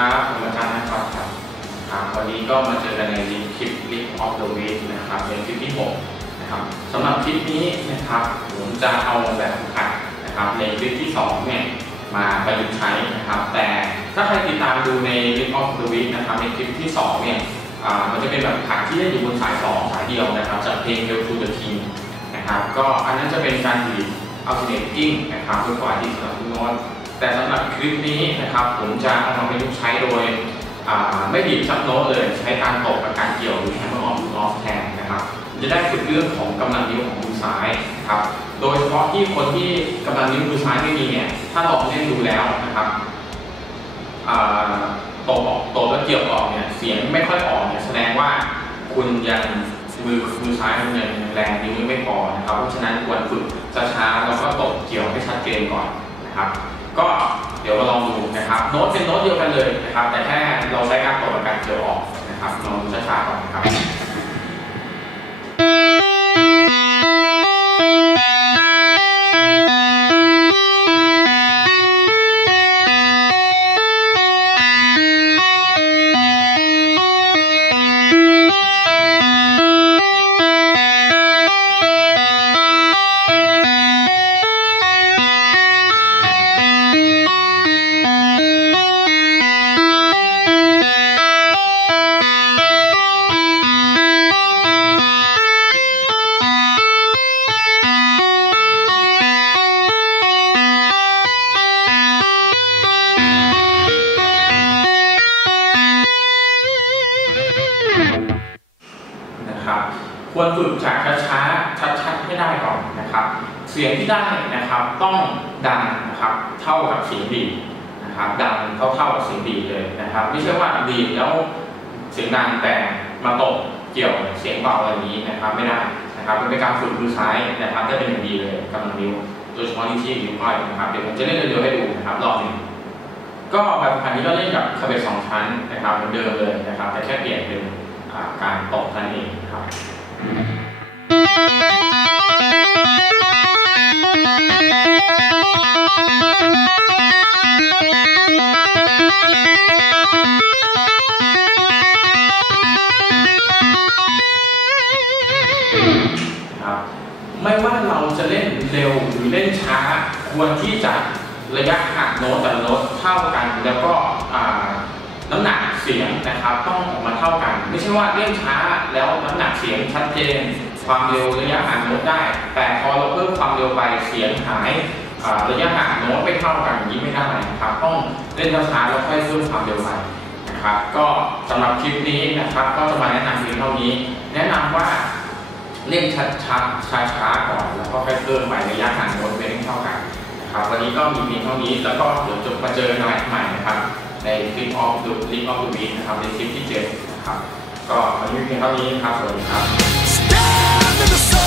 ครับผมอาจารย์นะครับครับวันนี้ก็มาเจอกันในคลิป l i ออฟเดอ Week นะครับเป็นคลิปที่6นะครับสำหรับคลิปนี้นะครับผมจะเอาแบบขัดนะครับในคลิปที่2เนี่ยมาประยุกต์ใช้นะครับ แต่ถ้าใครติดตามดูใน l i ออฟเดอ Week นะครับในคลิปที่2เนี่ยมันจะเป็นแบบขัดที่เล่อยู่บนสาย 2 สายเดียวนะครับจากเพลงเ e l to the ดทีมนะครับก็อันนั้นจะเป็นการดี alternate กิ้งนะครับเพื่ความที่สำหรับทุกคน แต่สำหรับคลิปนี้นะครับผมจะเอามาประยุกต์ใช้โดยไม่ดีดซับโน้ตเลยใช้การตบกับการเกี่ยวหรือ hammer on root off แทนนะครับจะได้ฝึกเรื่องของกำลังนิ้วของมือซ้ายนะครับโดยเฉพาะที่คนที่กำลังนิ้วมือซ้ายไม่มีเนี่ยถ้าลองเล่นดูแล้วนะครับตบออกตบแล้วเกี่ยวออกเนี่ยเสียงไม่ค่อยออกเนี่ยแสดงว่าคุณยังมือมือซ้ายมันยังแรงนิ้วยังไม่พอนะครับเพราะฉะนั้นควรฝึกช้าๆแล้วก็ตบเกี่ยวให้ชัดเจนก่อนนะครับ ก็เดี๋ยวมาลองดูนะครับโน้ตเป็นโน้ตเดียวกันเลยนะครับ แต่แค่เราใช้การตบกับการเกี่ยวออกนะครับลองดูช้าๆก่อนนะครับ ควรฝึกจากช้าๆชัดๆให้ได้ก่อนนะครับ เสียงที่ได้นะครับต้องดังนะครับเท่ากับเสียงดีนะครับดังเท่าเท่าๆกับเสียงดีเลยนะครับ ไม่ใช่ว่าดีแล้วเสียงดังแต่มาตกเกี่ยวเสียงเบาอะไรนี้นะครับไม่ได้นะครับเป็นการฝึกมือซ้ายนะครับได้เป็นอย่างดีเลยกำลังนิ้วโดยเฉพาะที่ที่นิ้วก้อยนะครับเดี๋ยวผมจะเล่นเร็วๆให้ดูนะครับรอบหนึ่งก็แบบอันนี้ก็เล่นกับคาเบสสองชั้นนะครับเหมือนเดิมเลยนะครับ แต่แค่เปลี่ยนเป็นการตกนั่นเองนะครับ ไม่ว่าเราจะเล่นเร็วหรือเล่นช้า ควรที่จะระยะห่างโน้ตแต่ละโน้ตเท่ากัน แล้วก็อ่าน้ำหนัก เสียงนะครับต้องออกมาเท่ากัน ไม่ใช่ว่าเล่นช้าแล้วน้ำหนักเสียงชัดเจน ความเร็วระยะห่างโน้ตได้ แต่พอเราเพิ่มความเร็วไปเสียงหายระยะห่างโน้ตไม่เท่ากันอย่างนี้ไม่ได้นะครับต้องเล่นช้าๆแล้วค่อยเพิ่มความเร็วไปนะครับก็สำหรับคลิปนี้นะครับ ก็จะมาแนะนำเพียงเท่านี้ แนะนำว่าเล่นชัดๆช้าช้าๆก่อนแล้วก็ค่อยเพิ่มไประยะห่างโน้ตไปให้เท่ากันนะครับวันนี้ก็มีเพียงเท่านี้แล้วก็เดี๋ยวจะมาเจอกันใหม่นะครับ ในคลิปออฟดูลิงออฟดูวีนะครับในคลิปที่เจ็ดนะครับก็วันนี้เพียงเท่านี้นะครับสวัสดีครับ